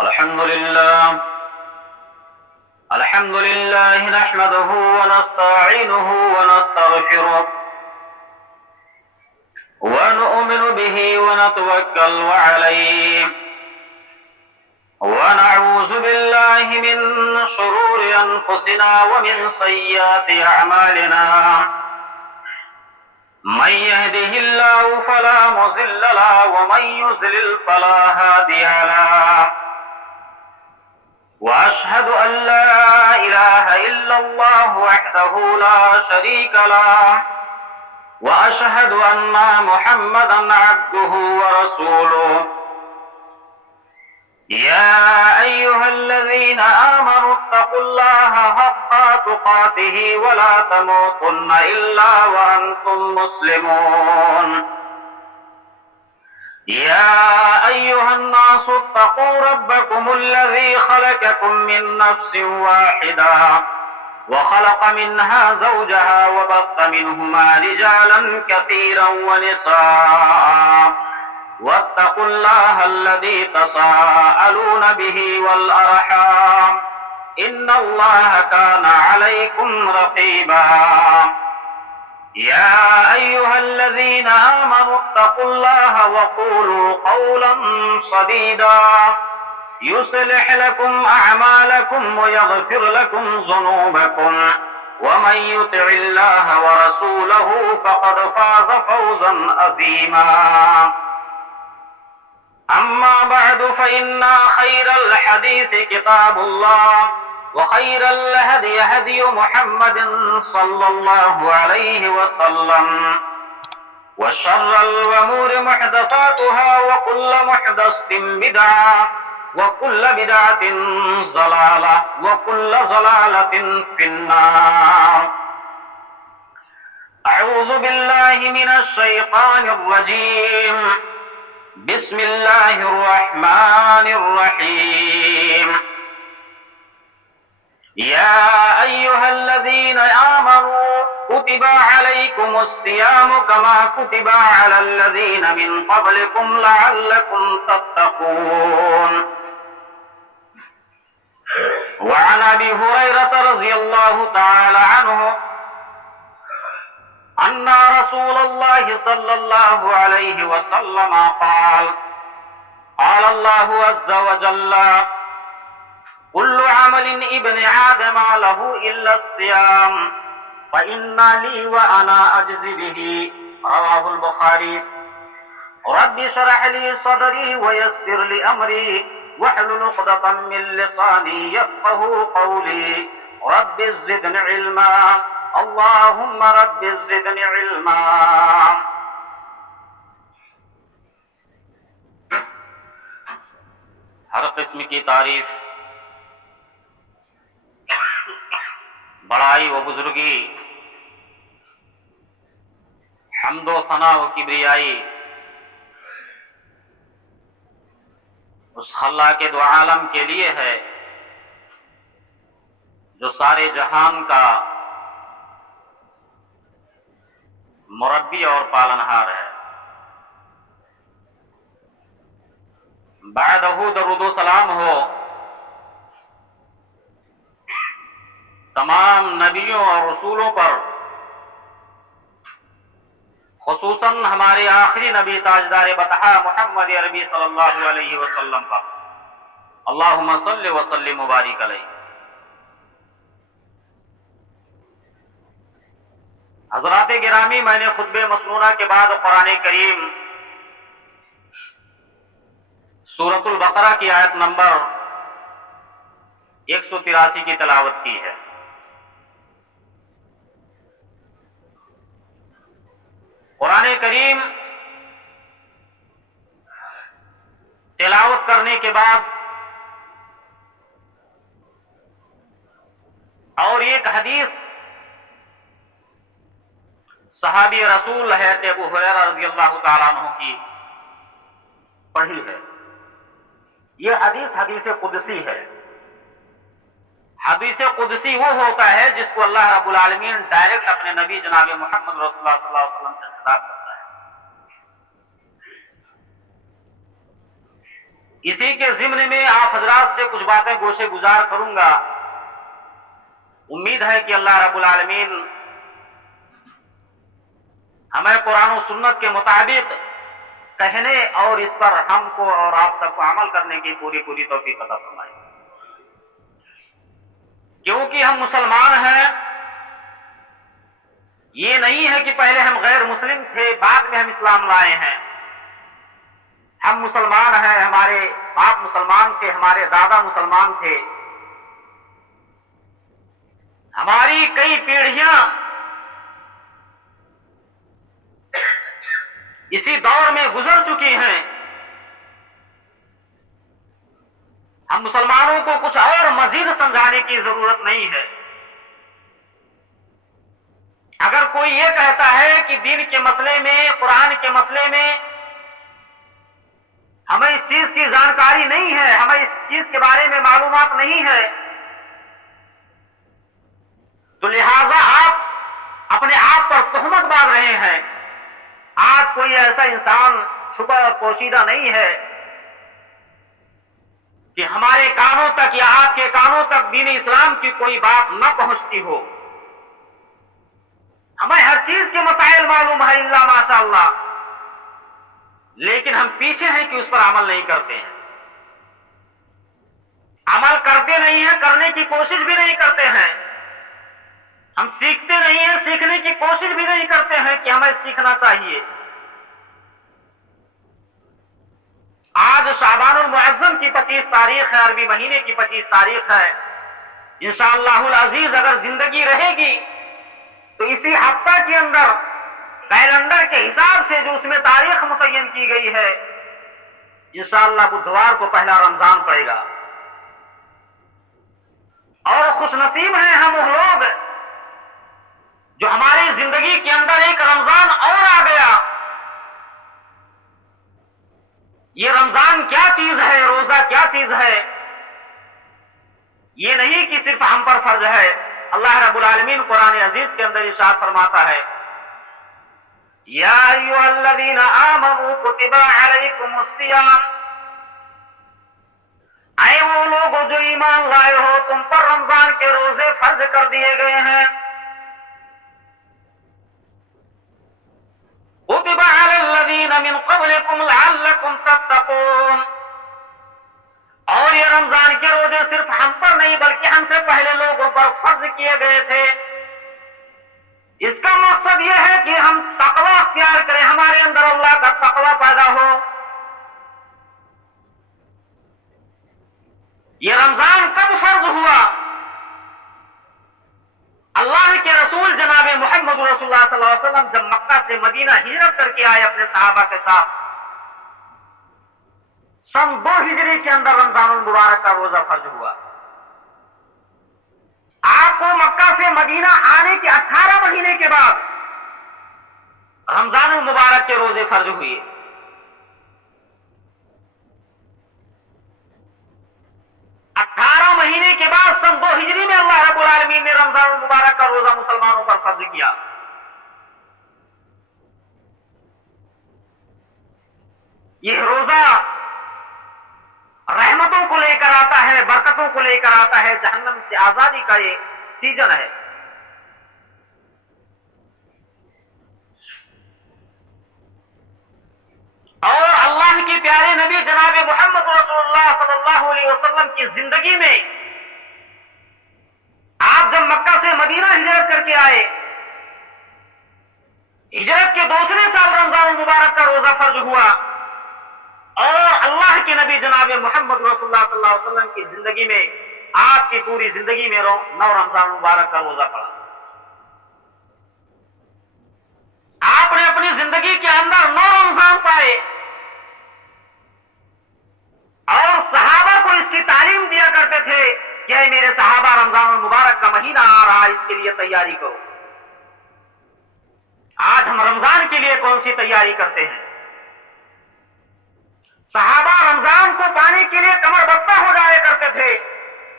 الحمد لله نحمده ونستعينه ونستغفره ونؤمن به ونتوكل عليه ونعوذ بالله من شرور أنفسنا ومن سيئات أعمالنا من يهده الله فلا مضل له ومن يضلل فلا هادي له وأشهد أن لا إله إلا الله وحده لا شريك له وأشهد أن محمدا عبده ورسوله يا أيها الذين آمنوا اتقوا الله حق تقاته ولا تموتن إلا وأنتم مسلمون يا أيها الناس اتقوا ربكم الذي خلقكم من نفس واحدة وخلق منها زوجها وبث منهما رجالا كثيرا ونساء واتقوا الله الذي تساءلون به والأرحام إن الله كان عليكم رقيبا يا أيها الذين آمنوا اتقوا الله وقولوا قولا سديدا يصلح لكم أعمالكم ويغفر لكم ذنوبكم ومن يطع الله ورسوله فقد فاز فوزا عظيما أما بعد فإن خير الحديث كتاب الله وخير الهدي هدي محمد صلى الله عليه وسلم وشر الأمور محدثاتها وكل محدثة بدعة وكل بدعة ضلالة وكل ضلالة في النار أعوذ بالله من الشيطان الرجيم بسم الله الرحمن الرحيم يا أيها الذين آمنوا كتب عليكم الصيام كما كتب على الذين من قبلكم لعلكم تتقون وعن أبي هريرة رضي الله تعالى عنه أن رسول الله صلى الله عليه وسلم قال قال الله عز وجل كل عمل ابن آدم له إلا الصيام فإن لي وأنا أجزي به رواه البخاري رب اشرح لي صدري ويسر لي أمري واحلل عقدة من لساني يفقه قولي رب زدني علما اللهم رب زدني علما ہر قسم کی تعریف بڑائی و بزرگی حمد و ثنا و کبریائی اس خلاق دو عالم کے لیے ہے جو سارے جہان کا مربی اور پالنہار ہے۔ بعدہ درود و سلام ہو تمام نبیوں اور رسولوں پر، خصوصاً ہمارے آخری نبی تاجدار بطحا محمد عربی صلی اللہ علیہ وسلم پر، اللہم صلی وسلم مبارک علیہ۔ حضرات گرامی، میں نے خطبہ مسنونہ کے بعد قرآن کریم سورۃ البقرہ کی آیت نمبر 183 کی تلاوت کی ہے۔ قرآن کریم تلاوت کرنے کے بعد اور ایک حدیث صحابی رسول حضرت ابو ہریرہ رضی اللہ تعالیٰ عنہ کی پڑھی ہے۔ یہ حدیث قدسی ہے۔ حدیث قدسی وہ ہوتا ہے جس کو اللہ رب العالمین ڈائریکٹ اپنے نبی جناب محمد رسول اللہ صلی اللہ علیہ وسلم سے خطاب کرتا ہے۔ اسی کے ضمن میں آپ حضرات سے کچھ باتیں گوشے گزار کروں گا. امید ہے کہ اللہ رب العالمین ہمیں قرآن و سنت کے مطابق کہنے اور اس پر ہم کو اور آپ سب کو عمل کرنے کی پوری توفیق عطا فرمائے. کیونکہ ہم مسلمان ہیں، یہ نہیں ہے کہ پہلے ہم غیر مسلم تھے بعد میں ہم اسلام لائے ہیں. ہم مسلمان ہیں، ہمارے باپ مسلمان تھے، ہمارے دادا مسلمان تھے، ہماری کئی پیڑھیاں اسی دور میں گزر چکی ہیں. ہم مسلمانوں کو کچھ اور مزید سمجھانے کی ضرورت نہیں ہے. اگر کوئی یہ کہتا ہے کہ دین کے مسئلے میں، قرآن کے مسئلے میں ہمیں اس چیز کی جانکاری نہیں ہے، ہمیں اس چیز کے بارے میں معلومات نہیں ہے، تو لہذا آپ اپنے آپ پر تہمت باندھ رہے ہیں. آج کوئی ایسا انسان چھپا اور پوشیدہ نہیں ہے کہ ہمارے کانوں تک یا آپ کے کانوں تک دین اسلام کی کوئی بات نہ پہنچتی ہو. ہمیں ہر چیز کے مسائل معلوم ہے اللہ ماشاء اللہ، لیکن ہم پیچھے ہیں کہ اس پر عمل نہیں کرتے ہیں. عمل کرتے نہیں ہیں، کرنے کی کوشش بھی نہیں کرتے ہیں. ہم سیکھتے نہیں ہیں، سیکھنے کی کوشش بھی نہیں کرتے ہیں کہ ہمیں سیکھنا چاہیے. آج شعبان المعظم کی 25 تاریخ ہے، عربی مہینے کی 25 تاریخ ہے. انشاءاللہ العزیز اگر زندگی رہے گی تو اسی ہفتہ کے اندر کیلنڈر کے حساب سے جو اس میں تاریخ متعین کی گئی ہے، انشاءاللہ بدھوار کو پہلا رمضان پڑے گا. اور خوش نصیب ہیں ہم وہ لوگ جو ہماری زندگی کے اندر ایک رمضان اور آ گیا. یہ رمضان کیا چیز ہے، روزہ کیا چیز ہے، یہ نہیں کہ صرف ہم پر فرض ہے. اللہ رب العالمین قرآن عزیز کے اندر ارشاد فرماتا ہے، یا ایھا الذین آمنوا کتب علیکم الصیام، اے وہ لوگ جو ایمان لائے ہو تم پر رمضان کے روزے فرض کر دیے گئے ہیں. کتب علی الذین من قبلکم لعلکم تتقون، اور یہ رمضان کے روزے صرف ہم پر نہیں بلکہ ہم سے پہلے لوگوں پر فرض کیے گئے تھے. اس کا مقصد یہ ہے کہ ہم تقوی اختیار کریں، ہمارے اندر اللہ کا تقوی پیدا ہو. یہ رمضان کب فرض ہوا؟ اللہ کے رسول جناب محمد رسول اللہ صلی اللہ علیہ وسلم جب مکہ سے مدینہ ہجرت کر کے آئے اپنے صحابہ کے ساتھ، سن 2 ہجری کے اندر رمضان المبارک کا روزہ فرض ہوا. آپ کو مکہ سے مدینہ آنے کے 18 مہینے کے بعد رمضان المبارک کے روزے فرض ہوئے. مہینے کے بعد سن 2 ہجری میں اللہ رب العالمین نے رمضان المبارک کا روزہ مسلمانوں پر فرض کیا. یہ روزہ رحمتوں کو لے کر آتا ہے، برکتوں کو لے کر آتا ہے، جہنم سے آزادی کا یہ سیزن ہے. اور اللہ کے پیارے نبی جناب محمد رسول اللہ صلی اللہ علیہ وسلم کی زندگی میں آپ جب مکہ سے مدینہ ہجرت کر کے آئے، ہجرت کے دوسرے سال رمضان المبارک کا روزہ فرض ہوا، اور اللہ کے نبی جناب محمد رسول اللہ صلی اللہ علیہ وسلم کی زندگی میں، آپ کی پوری زندگی میں 9 رمضان المبارک کا روزہ پڑا. آپ نے اپنی زندگی کے اندر 9 رمضان پائے، اور صحابہ کو اس کی تعلیم دیا کرتے تھے کہ اے میرے صحابہ، رمضان المبارک کا مہینہ آ رہا ہے، اس کے لیے تیاری کرو. آج ہم رمضان کے لیے کون سی تیاری کرتے ہیں؟ صحابہ رمضان کو پانے کے لیے کمر بستہ ہو جایا کرتے تھے.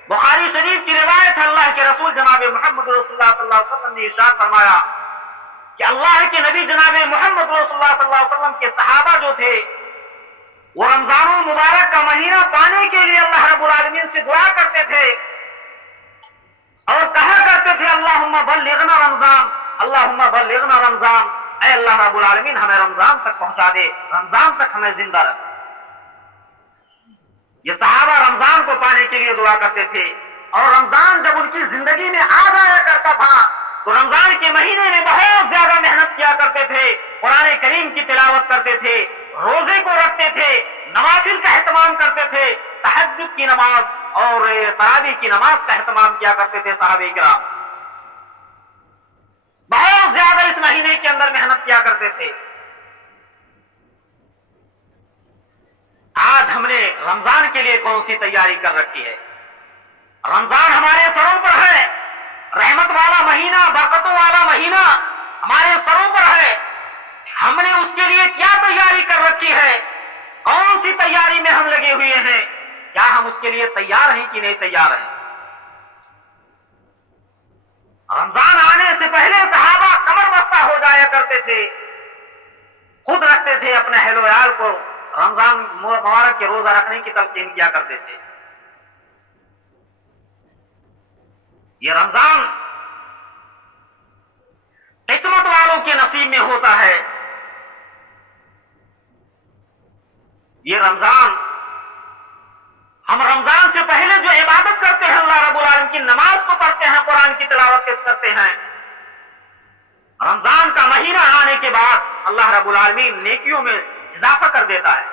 بخاری شریف کی روایت ہے، اللہ کے رسول جناب محمد رسول اللہ صلی اللہ علیہ وسلم نے ارشاد فرمایا کہ اللہ کے نبی جناب محمد رسول اللہ صلی اللہ علیہ وسلم کے صحابہ جو تھے، وہ رمضان المبارک کا مہینہ پانے کے لیے اللہ رب العالمین आलमीन से दुआ करते थे और कहा करते थे अल्लाहुम्मा बल्लिगना रमजान, अल्लाहुम्मा बल्लिगना रमजान, ऐ अल्लाह रब्बुल आलमीन हमें रमजान तक पहुंचा दे, रमजान तक हमें जिंदा रख। ये सहाबा रमजान को पाने के लिए दुआ करते थे और रमजान जब उनकी जिंदगी में आ जाया करता था तो रमजान के महीने में बहुत ज्यादा मेहनत किया करते थे, कुरान करीम की तिलावत करते थे, रोजे को रखते थे, नवाफिल का एहतमाम करते थे, तहज्जुद की नमाज और तरावी की नमाज का एहतमाम किया करते थे सहाबे किराम। बहुत ज्यादा इस महीने के अंदर मेहनत किया करते थे। आज हमने रमजान के लिए कौन सी तैयारी कर रखी है? रमजान हमारे सरों पर है, रहमत वाला महीना, बरकतों वाला महीना हमारे सरों पर है। हमने उसके लिए क्या तैयारी कर रखी है? कौन सी तैयारी में हम लगे हुए हैं? क्या हम उसके लिए तैयार हैं कि नहीं तैयार हैं? रमजान आने से पहले सहाबा कमर बस्ता हो जाया करते थे, खुद रखते थे अपने अहल याल को रमजान मुबारक के रोजा रखने की तलकीन किया करते थे। ये रमजान किस्मत वालों के नसीब में होता है। ये रमजान हम रमजान से पहले जो इबादत करते हैं, अल्लाह रब्बुल आलमीन की नमाज को पढ़ते हैं, कुरान की तिलावत करते हैं, रमजान का महीना आने के बाद अल्लाह रब्बुल आलमीन नेकियों में इजाफा कर देता है।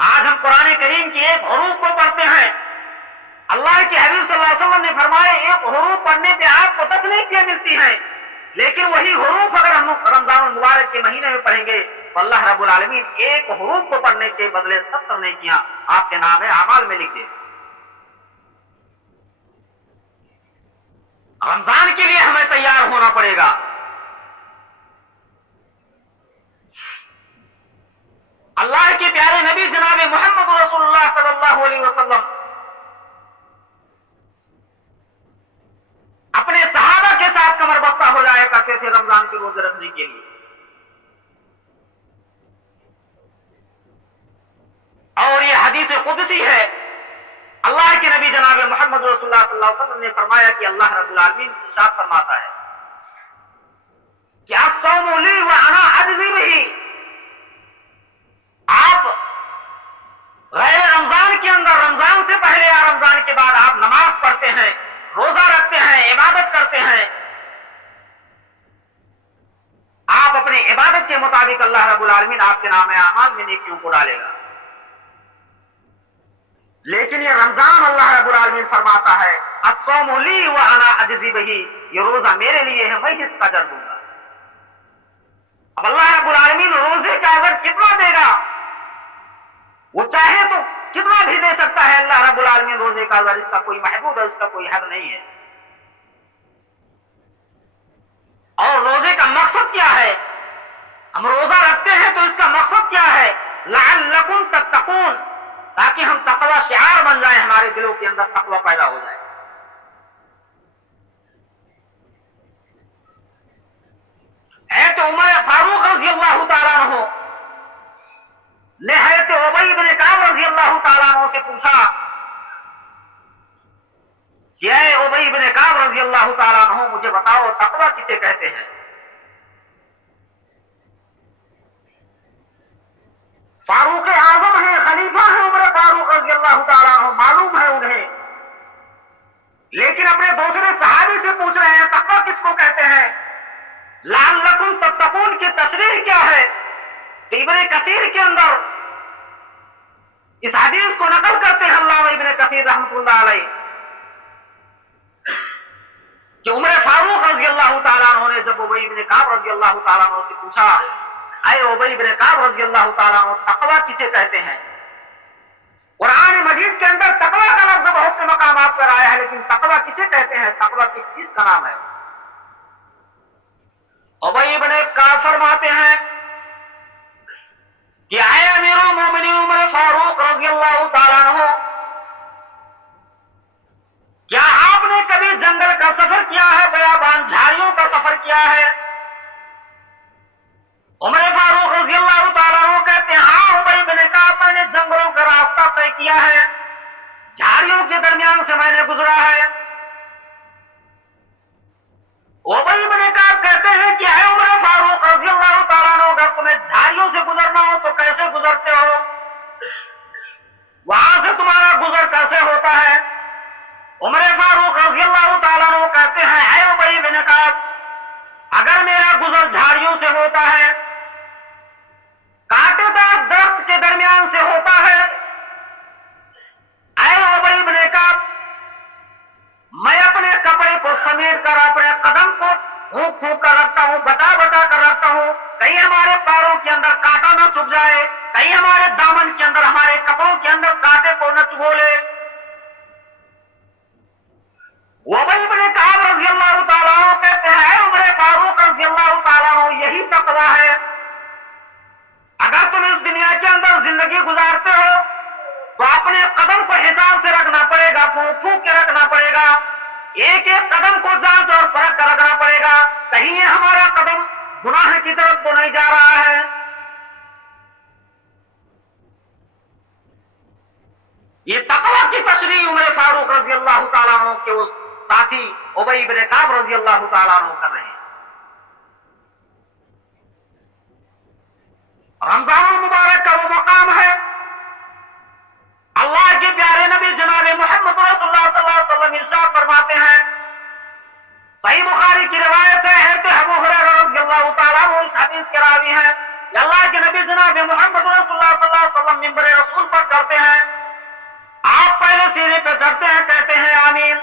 आज हम कुरान करीम की एक हुरूफ को पढ़ते हैं, अल्लाह के हबीब सल्लल्लाहु अलैहि वसल्लम ने फरमाया एक हुरूफ पढ़ने पे आपको 10 नेकियां मिलती हैं, लेकिन वही हुरूफ अगर हम रमजान मुबारक के महीने में पढ़ेंगे तो अल्लाह रब्बुल आलमीन एक हुरूफ को पढ़ने के बदले 70 नेकियां आपके नाम आमाल में लिख दे। रमजान के लिए हमें तैयार होना पड़ेगा। अल्लाह के प्यारे नबी जनाब मोहम्मद रसूलुल्लाह सल्लल्लाहु अलैहि वसल्लम अपने सहाबा के साथ कमर बस्ता हो जाया करते थे रमजान के रोजे रखने के लिए। और ये हदीस कुदसी है, अल्लाह के नबी जनाब मोहम्मद रसूलुल्लाह सल्लल्लाहु अलैहि वसल्लम ने फरमाया कि अल्लाह रब्बुल आलमीन इरशाद फरमाता है कि अस्सौमु ली व अना अजज़ी बिही। आप गैर रमजान के अंदर, रमजान से पहले या रमजान के बाद आप नमाज पढ़ते हैं, रोजा रखते हैं, इबादत करते हैं, आप अपने इबादत के मुताबिक अल्लाह रब्बुल आलमीन आपके नाम आमाल में नेकियों को डालेगा। लेकिन ये रमजान अल्लाह रब्बुल आलमीन फरमाता है अस्सौमु ली व अना अजज़ी बिही, ये रोजा मेरे लिए है, मैं इसका अजर दूंगा। अब अल्लाह रब्बुल आलमीन रोजे का अजर कितना देगा? वो चाहे तो कितना भी दे सकता है अल्लाह रब्बुल आलमीन रोजे का अजर, इसका कोई महदूद है, इसका कोई हद नहीं है। और रोजे का मकसद क्या है? हम रोजा रखते हैं तो इसका मकसद क्या है? लअल्लकुम तत्तकून, ताकि हम तकवा शिआर बन जाए, हमारे दिलों के अंदर तकवा पैदा हो जाए। है तो उमर फारूक रजी अल्लाह तआला अन्हु ने हज़रत उबई इब्न काब रजी अल्लाह तआला अन्हु से पूछा कि ऐ उबई इब्न काब रजी अल्लाह तआला अन्हु, मुझे बताओ तकवा किसे कहते हैं? फारूक आजम है, खलीफा है उमर फारूक रजी अल्लाह तआला अन्हु, मालूम है उन्हें, लेकिन अपने दूसरे सहाबी से पूछ रहे हैं तकवा किसको कहते हैं? लअल्लकुम तत्तकून की तशरीह क्या है? तो इब्न कसीर के अंदर इस हदीस को नकल करते हैं अल्लामा इब्न कसीर रहमतुल्लाह अलैह कि उमर फारूक रजी अल्लाह तआला अन्हु ने जब उबई इब्न काब रजी अल्लाह तआला अन्हु से पूछा, ऐ उबई इब्न काब रजी अल्लाह तआला अन्हु, तकवा किसे कहते हैं? कुरान मजीद के अंदर तकवा का लफ्ज़ बहुत से मकामात पर आया है, लेकिन तकवा किसे कहते हैं? तकवा किस चीज का नाम है? उबई इब्न काब फरमाते हैं कि आए अमीरुल मोमिनीन उमर फारूक रजी अल्लाह तआला अन्हु, क्या आपने कभी जंगल का सफर किया है, बयाबान झाड़ियों का सफर किया है? उमर फारूक रजी अल्लाह तआला अन्हु कहते हैं हाँ उबई इब्न काब, मैंने जंगलों का रास्ता तय किया है, झाड़ियों के दरमियान से मैंने गुजरा है। उबई इब्न काब कहते हैं कि है उमर फारूक रज़ियल्लाहु ताला अन्हु, अगर तुम्हें झाड़ियों से गुजरना हो तो कैसे गुजरते हो, वहां से तुम्हारा गुजर कैसे होता है? उमर फारूक रज़ियल्लाहु ताला अन्हु कहते हैं, है उबई इब्न काब, अगर मेरा गुजर झाड़ियों से होता है, कांटेदार दरख्त के दरमियान से होता है, ऐ उबई इब्न काब, मैं अपने कपड़े को समेट कर अपने कदम को फूंक फूंक कर रखता हूं, बचा बचा कर रखता हूं, कहीं हमारे पैरों के अंदर कांटा न चुभ जाए, कहीं हमारे दामन के अंदर, हमारे कपड़ों के अंदर कांटे को न चुभोले। उबई इब्न काब रज़ियल्लाहु ताला अन्हु कहते हैं, उमर फारूक रज़ियल्लाहु ताला अन्हु, यही तकवा है। अगर तुम इस दुनिया के अंदर जिंदगी गुजारते हो तो अपने कदम को हिसाब से रखना पड़ेगा, फूंक फूंक के रखना पड़ेगा, एक एक कदम को जांच और परख कर रखना पड़ेगा, कहीं ये हमारा कदम गुनाह की तरफ तो नहीं जा रहा है। ये तकवा की तशरीह उमर फारूक रज़ियल्लाहु ताला अन्हु के उस साथी उबई इब्न काब रज़ियल्लाहु ताला अन्हु कर रहे हैं। रमजान मुबारक का वो मकाम है, अल्लाह के प्यारे नबी जनाब मोहम्मद रसूलुल्लाह सल्लल्लाहु अलैहि वसल्लम इरशाद फरमाते हैं, सही बुखारी की रिवायत है, अबू हुरैरा रज़ियल्लाहु ताला अन्हु इस हदीस के रावी हैं, अल्लाह के नबी जनाब मोहम्मद रसूलुल्लाह सल्लल्लाहु अलैहि वसल्लम मिंबर रसूल पर चढ़ते हैं, आप पहले सीढ़ी पे चढ़ते हैं, कहते हैं आमीन,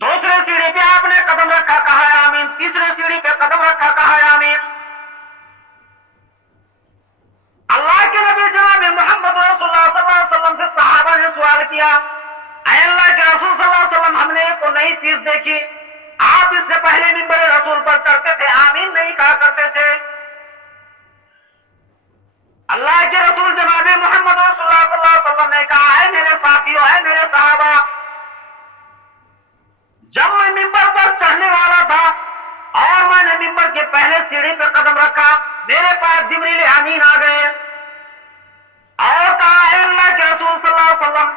दूसरे सीढ़ी पे आपने कदम रखा, कहा है आमीन, तीसरे सीढ़ी पे कदम रखा, कहा है आमीन। अल्लाह के नबी जनाब मोहम्मद रसूलुल्लाह सल्लल्लाहु अलैहि वसल्लम से सहाबा ने सवाल किया, ऐ अल्लाह के रसूल सल्लल्लाहु अलैहि वसल्लम, हमने को नई चीज देखी, आप इससे पहले मिंबर रसूल पर चढ़ते थे, आमीन नहीं कहा करते थे। अल्लाह के रसूल जनाब मोहम्मद रसूलुल्लाह सल्लल्लाहु अलैहि वसल्लम ने कहा, है मेरे साथियों, है मेरे सहाबा, जब मैं मिंबर पर चढ़ने वाला था और मैंने मिंबर के पहले सीढ़ी पर कदम रखा, मेरे पास जिब्रील अमीन आ गए और कहा, है अल्लाह के रसूल सल्लल्लाहु अलैहि वसल्लम,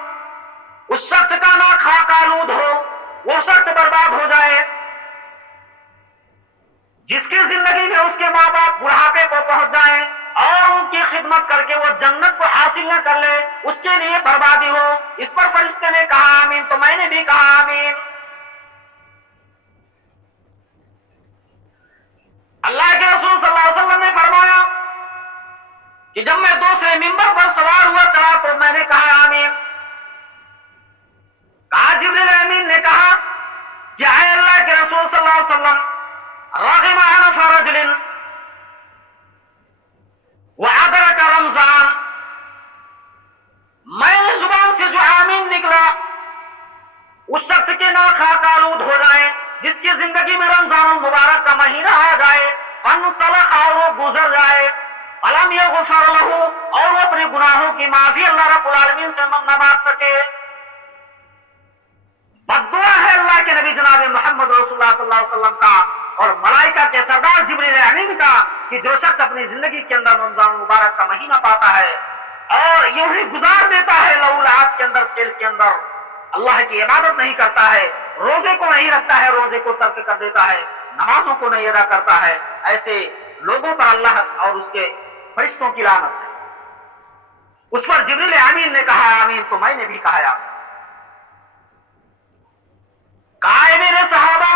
उस शख्स का ना खाक आलूद हो, वो शख्स बर्बाद हो जाए जिसकी जिंदगी में उसके माँ बाप बुढ़ापे को पहुंच जाए और उनकी खिदमत करके वो जन्नत को हासिल न कर ले, उसके लिए बर्बादी हो। इस पर फरिश्ते ने कहा आमीन, तो मैंने भी कहा आमीन। अल्लाह के रसूल सल्लल्लाहु अलैहि वसल्लम ने फरमाया कि जब मैं दूसरे मिंबर पर सवार हुआ चढ़ा तो मैंने कहा आमीन। कहा जिब्रील अमीन ने कहा कि आए अल्लाह के रसूल सल्लल्लाहु अलैहि वसल्लम, रग़िम अनफ़ रजुलिन व अदरक रमजान, मेरी जुबान से जो आमीन निकला उस शख्स के ना खाक आलूद हो जाए जिसकी जिंदगी में रमजान मुबारक का महीना आ जाए, फनसलख, और वो गुजर जाए, अलम युग़फ़र लहू, और वो अपने गुनाहों की माफी अल्लाह रब्बुल आलमीन से न मांग सके। बद्दुआ है अल्लाह के नबी जनाब मोहम्मद रसूलुल्लाह सल्लल्लाहु अलैहि वसल्लम का और मलाइका के सरदार जिब्रील अमीन का कि जो शख्स अपनी जिंदगी के अंदर रमजान मुबारक का महीना पाता है और यूं ही गुजार देता है लौलाद के अंदर, खेल के अंदर, अल्लाह की इबादत नहीं करता है, रोजे को नहीं रखता है, रोजे को तर्क कर देता है, नमाजों को नहीं अदा करता है, ऐसे लोगों पर अल्लाह और उसके फरिश्तों की लानत है। उस पर जिब्रील अमीन ने कहा आमीन, तो मैंने भी कहा आमीन। कहा मेरे सहाबा,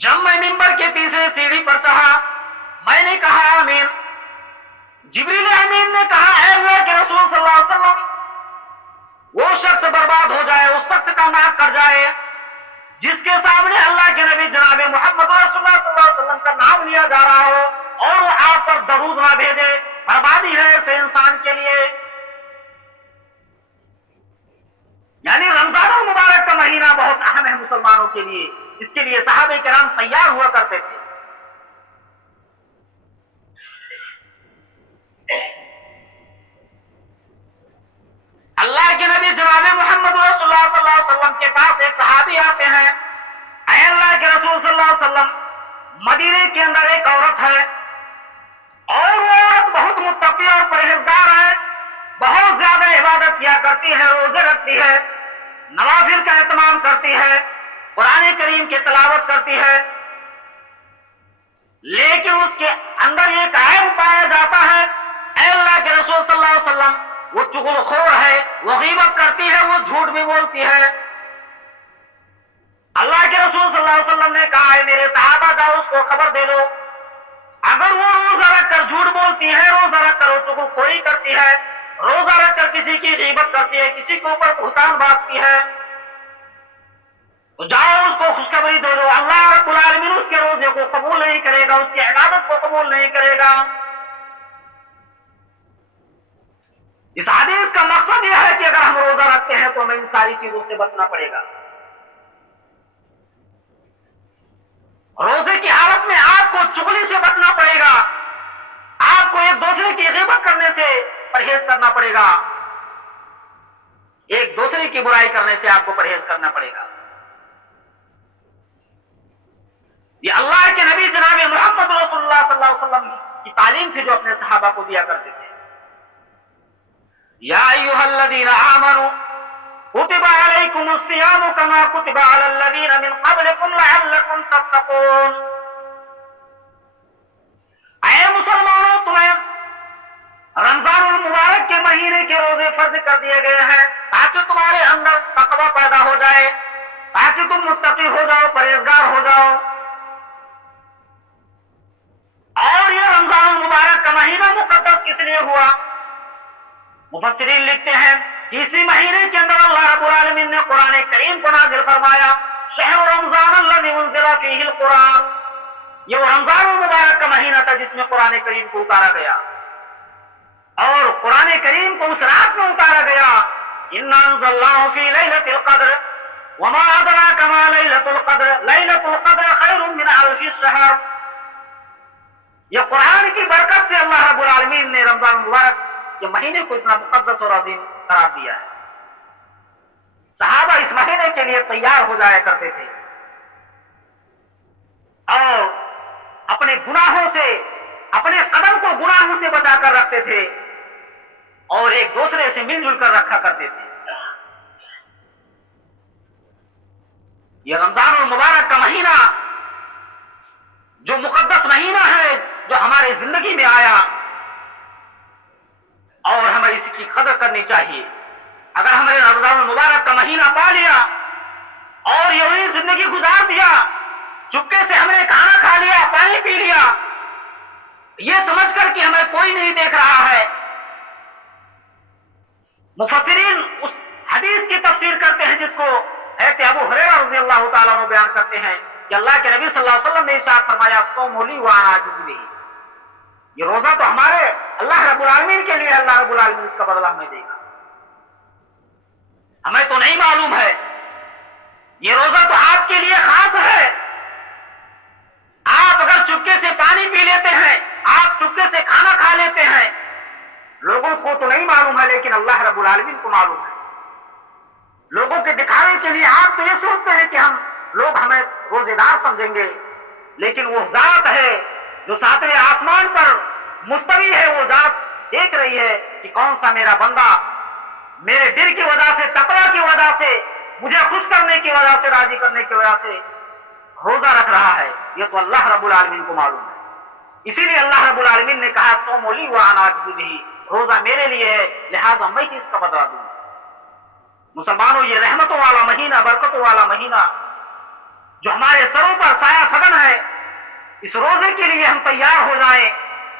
जब मैं मिंबर के तीसरे सीढ़ी पर चढ़ा मैंने कहा आमीन। जिब्रील अमीन ने कहा, ऐ अल्लाह के रसूल सल्लल्लाहु अलैहि वसल्लम, वो शख्स बर्बाद हो जाए, उस शख्स का नाक कर जाए जिसके सामने अल्लाह के नबी जनाब मोहम्मद रसूलुल्लाह सल्लल्लाहु अलैहि वसल्लम का नाम लिया जा रहा हो और वो आप पर दरूद ना भेजे, बर्बादी है ऐसे इंसान के लिए। यानी रमजान मुबारक का महीना बहुत अहम है मुसलमानों के लिए, इसके लिए सहाबे किराम तैयार हुआ करते थे। अल्लाह के नबी जनाब मोहम्मद रसूलुल्लाह सल्लल्लाहु अलैहि वसल्लम के पास एक सहाबी आते हैं, ऐ अल्लाह के रसूल सल्लल्लाहु अलैहि वसल्लम, मदीने के अंदर एक औरत है और वो औरत बहुत मुत्तकी और परहेजगार है, बहुत ज्यादा इबादत किया करती رکھتی ہے، نوافل کا اہتمام کرتی ہے، قرآن کریم کی تلاوت کرتی ہے، لیکن اس کے اندر ایک عیب پایا جاتا ہے، اے اللہ کے رسول صلی اللہ علیہ وسلم وہ چغل خور ہے، وہ غیبت کرتی ہے، وہ جھوٹ بھی بولتی ہے۔ اللہ کے رسول صلی اللہ علیہ وسلم نے کہا ہے میرے صحابہ جاؤ اس کو خبر دے دو، اگر وہ روزہ رکھ کر جھوٹ بولتی ہے، روزہ رکھ کر وہ چغل خوری کرتی ہے، روزہ رکھ کر کسی کی غیبت کرتی ہے، کسی کے اوپر بہتان باندھتی ہے، تو جاؤ اس کو خوشخبری دے دو، اللہ رب العالمین اس کے روزے کو قبول نہیں کرے گا، اس کی عبادت کو قبول نہیں کرے گا۔ اس حدیث کا مقصد یہ ہے کہ اگر ہم روزہ رکھتے ہیں تو ہمیں ان ساری چیزوں سے بچنا پڑے گا۔ روزے کی حالت میں آپ کو چغلی سے بچنا پڑے گا، آپ کو ایک دوسرے کی غیبت کرنے سے پرہیز کرنا پڑے گا، ایک دوسرے کی برائی کرنے سے آپ کو پرہیز کرنا پڑے گا۔ یہ اللہ کے نبی جناب محمد رسول اللہ صلی اللہ علیہ وسلم کی تعلیم تھی جو اپنے صحابہ کو دیا کرتے تھے۔ یا ایھا الذین آمنوا کتب علیکم الصیام کما کتب علی الذین من قبلکم لعلکم تتقون۔ اے مسلمانوں، تمہیں رمضان المبارک کے مہینے کے روزے فرض کر دیے گئے ہیں تاکہ تمہارے اندر تقوی پیدا ہو جائے، تاکہ تم متقی ہو جاؤ، پرہیزگار ہو جاؤ۔ اور یہ رمضان المبارک کا مہینہ مقدس کس لیے ہوا؟ مفسرین لکھتے ہیں کہ اسی مہینے کے اندر اللہ رب العالمین نے قرآن کریم کو نازل فرمایا، شہر رمضان الذی انزل فیہ القرآن۔ یہ وہ رمضان المبارک کا مہینہ تھا جس میں قرآن کریم کو اتارا گیا، اور قرآن کریم کو اس رات میں اتارا گیا، انا انزلناہ فی لیلۃ القدر وما ادراک ما لیلۃ القدر لیلۃ القدر خیر من الف الشہر۔ یہ قرآن کی برکت سے اللہ رب العالمین نے رمضان المبارک کے مہینے کو اتنا مقدس اور عظیم قرار دیا ہے۔ صحابہ اس مہینے کے لیے تیار ہو جایا کرتے تھے اور اپنے گناہوں سے، اپنے قدم کو گناہوں سے بچا کر رکھتے تھے اور ایک دوسرے سے مل جل کر رکھا کرتے تھے۔ یہ رمضان المبارک کا مہینہ جو مقدس مہینہ ہے، جو ہمارے زندگی میں آیا، اور ہمیں اس کی قدر کرنی چاہیے۔ اگر ہم نے رمضان المبارک کا مہینہ پا لیا اور یوں زندگی گزار دیا، چپکے سے ہم نے کھانا کھا لیا، پانی پی لیا، یہ سمجھ کر کہ ہمیں کوئی نہیں دیکھ رہا ہے، مفسرین اس حدیث کی تفسیر کرتے ہیں جس کو حضرت ابو ہریرہ رضی اللہ تعالیٰ عنہ بیان کرتے ہیں کہ اللہ کے نبی صلی اللہ علیہ وسلم نے ارشاد فرمایا، الصوم لی وانا اجزی بہ۔ یہ روزہ تو ہمارے اللہ رب العالمین کے لیے، اللہ رب العالمین اس کا بدلہ ہمیں دے گا، ہمیں تو نہیں معلوم ہے، یہ روزہ تو آپ کے لیے خاص ہے۔ آپ اگر چپکے سے پانی پی لیتے ہیں، آپ چپکے سے کھانا کھا لیتے ہیں، لوگوں کو تو نہیں معلوم ہے لیکن اللہ رب العالمین کو معلوم ہے۔ لوگوں کے دکھاوے کے لیے آپ تو یہ سوچتے ہیں کہ لوگ ہمیں روزے دار سمجھیں گے، لیکن وہ ذات ہے جو ساتویں آسمان پر مستوی ہے، وہ ذات دیکھ رہی ہے کہ کون سا میرا بندہ میرے ڈر کی وجہ سے، تقویٰ کی وجہ سے، مجھے خوش کرنے کی وجہ سے، راضی کرنے کی وجہ سے روزہ رکھ رہا ہے۔ یہ تو اللہ رب العالمین کو معلوم ہے، اسی لیے اللہ رب العالمین نے کہا صوم لی وانا اجزی بہ، روزہ میرے لیے ہے لہٰذا میں اس کا بدلہ دوں گا۔ مسلمانوں، یہ رحمتوں والا مہینہ، برکتوں والا مہینہ جو ہمارے سروں پر سایہ فگن ہے، اس روزے کے لیے ہم تیار ہو جائیں۔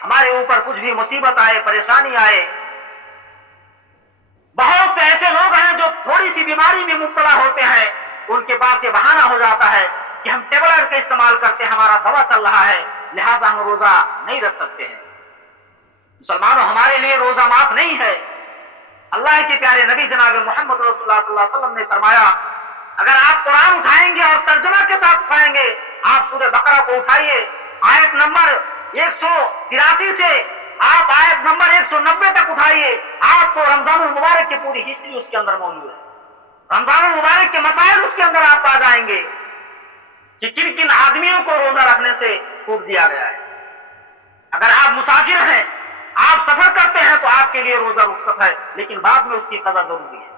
ہمارے اوپر کچھ بھی مصیبت آئے، پریشانی آئے، بہت سے ایسے لوگ ہیں جو تھوڑی سی بیماری میں مبتلا ہوتے ہیں، ان کے پاس یہ بہانہ ہو جاتا ہے کہ ہم ٹیبلٹ کا استعمال کرتے ہیں، ہمارا دوا چل رہا ہے لہذا ہم روزہ نہیں رکھ سکتے ہیں۔ مسلمانوں، ہمارے لیے روزہ معاف نہیں ہے۔ اللہ کے پیارے نبی جناب محمد رسول اللہ صلی اللہ علیہ وسلم نے فرمایا، اگر آپ قرآن اٹھائیں گے اور ترجمہ کے ساتھ اٹھائیں گے، آپ سورہ بقرہ کو اٹھائیے، آیت نمبر 183 سے آپ آیت نمبر 190 تک اٹھائیے، آپ کو رمضان المبارک کی پوری ہسٹری اس کے اندر موجود ہے، رمضان المبارک کے مسائل اس کے اندر آپ پا جائیں گے کہ کن کن آدمیوں کو روزہ رکھنے سے چھوٹ دیا گیا ہے۔ اگر آپ مسافر ہیں، آپ سفر کرتے ہیں تو آپ کے لیے روزہ رخصت ہے، لیکن بعد میں اس کی قضا ضروری ہے۔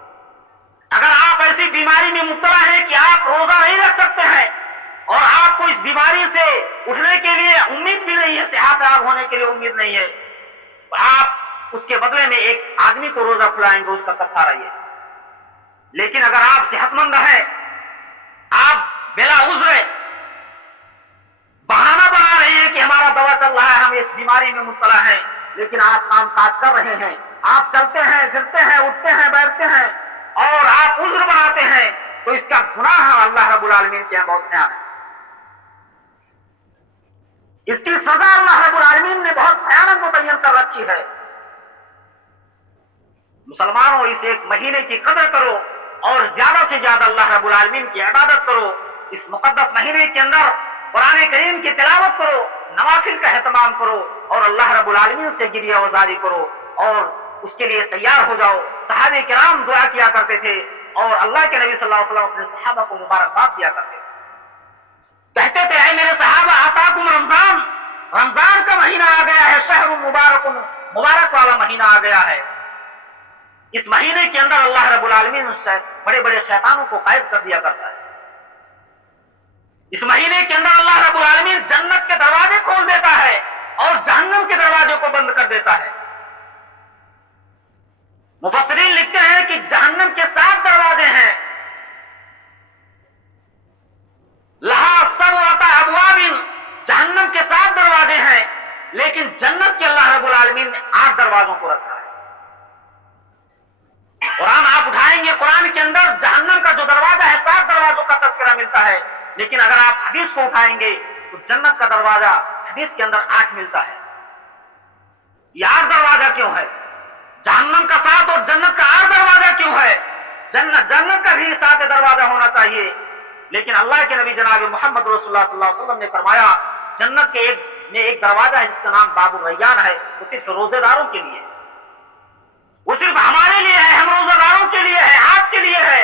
ایسی बीमारी में मुब्तला है कि आप रोजा नहीं रख सकते हैं और आपको इस बीमारी से उठने के लिए उम्मीद भी नहीं है, सेहतयाब होने के लिए उम्मीद नहीं है, तो आप उसके बदले में एक आदमी को रोजा खुलाएंगे, उसका कफारा ये। लेकिन अगर आप सेहतमंद हैं, आप बिला उज़्र बहाना बना रहे हैं कि हमारा दवा चल रहा है, हम इस बीमारी में मुब्तला हैं, लेकिन आप काम काज कर रहे हैं, आप चलते हैं, फिरते हैं, उठते हैं, बैठते हैं और आप उज़्र बनाते हैं, तो इसका गुनाह अल्लाह रब्बुल आलमीन के यहाँ बहुत भयानक है। इसकी सजा अल्लाह रब्बुल आलमीन ने बहुत भयानक मुतय्यन कर रखी है। मुसलमानों, इस एक महीने की कदर करो और ज्यादा से ज्यादा अल्लाह रब्बुल आलमीन की इबादत करो। इस मुकद्दस महीने के अंदर कुरान करीम की तिलावत करो, नवाफिल का एहतमाम करो और अल्लाह रब्बुल आलमीन से गिरिया वजारी करो और उसके लिए तैयार हो जाओ। सहाबे किराम दुआ किया करते थे और अल्लाह के नबी सल्लल्लाहु अलैहि वसल्लम अपने सहाबा को मुबारकबाद दिया करते थे, कहते थे, ऐ मेरे सहाबा, आताकुम रमजान, रमजान का महीना आ गया है, शहर मुबारक वाला महीना आ गया है। इस महीने के अंदर अल्लाह रब्बुल आलमीन बड़े बड़े शैतानों को कैद कर दिया करता है। इस महीने के अंदर अल्लाह रब्बुल आलमीन जन्नत के दरवाजे खोल देता है और जहन्नम के दरवाजे को बंद कर देता है। मुफस्सिरीन लिखते हैं कि जहन्नम के 7 दरवाजे हैं, लहा सबअता अबवाबिन, जहन्नम के 7 दरवाजे हैं, लेकिन जन्नत के अल्लाह रब्बुल आलमीन ने 8 दरवाजों को रखा है। कुरान आप उठाएंगे, कुरान के अंदर जहन्नम का जो दरवाजा है 7 दरवाजों का तस्करा मिलता है, लेकिन अगर आप हदीस को उठाएंगे तो जन्नत का दरवाजा हदीस के अंदर 8 मिलता है। ये 8 दरवाजा क्यों है? जहन्नम का 7 और जन्नत का 8 दरवाजा क्यों है? जन्नत का भी 7 दरवाजा होना चाहिए, लेकिन अल्लाह के नबी जनाब मोहम्मद रसूलुल्लाह सल्लल्लाहु अलैहि वसल्लम ने फरमाया, जन्नत के एक दरवाजा है जिसका नाम बाबुर रैयान है, वो सिर्फ रोजेदारों के लिए है, वो सिर्फ हमारे लिए है, हम रोजेदारों के लिए है, आपके लिए है।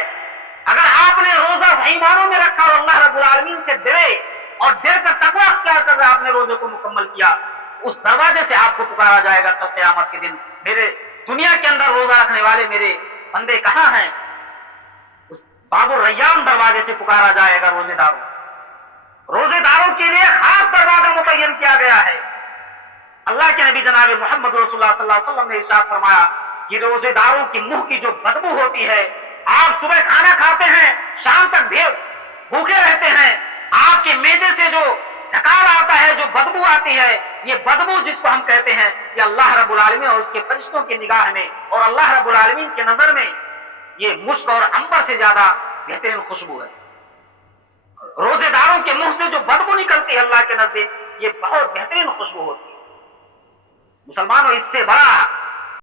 अगर आपने रोजा सही मानों में रखा और अल्लाह रब्बुल आलमीन से डरे और डर कर तकवा अख्तियार कर आपने रोजे को मुकम्मल किया, उस दरवाजे से आपको पुकारा जाएगा कल क़यामत के दिन, मेरे दुनिया के अंदर रोजा रखने वाले मेरे बंदे कहां हैं? उस बाबुर रैयान दरवाजे से पुकारा जाएगा रोजेदारों के लिए खास दरवाजा मुतय्यन किया गया है। अल्लाह के नबी जनाब मोहम्मद रसूलुल्लाह सल्लल्लाहु अलैहि वसल्लम ने इरशाद फरमाया कि रोजेदारों की मुंह की जो बदबू होती है, आप सुबह खाना खाते हैं, शाम तक भूखे रहते हैं, आपके मेदे से जो ढकार आता है, जो बदबू आती है, ये बदबू जिसको हम कहते हैं, ये अल्लाह रब्बुल आलमीन और उसके फरिश्तों की निगाह में और अल्लाह रब्बुल आलमीन के नजर में ये मुश्क और अंबर से ज्यादा बेहतरीन खुशबू है। रोजेदारों के मुंह से जो बदबू निकलती है अल्लाह के नजदीक, ये बहुत बेहतरीन खुशबू होती है। मुसलमानों, इससे बड़ा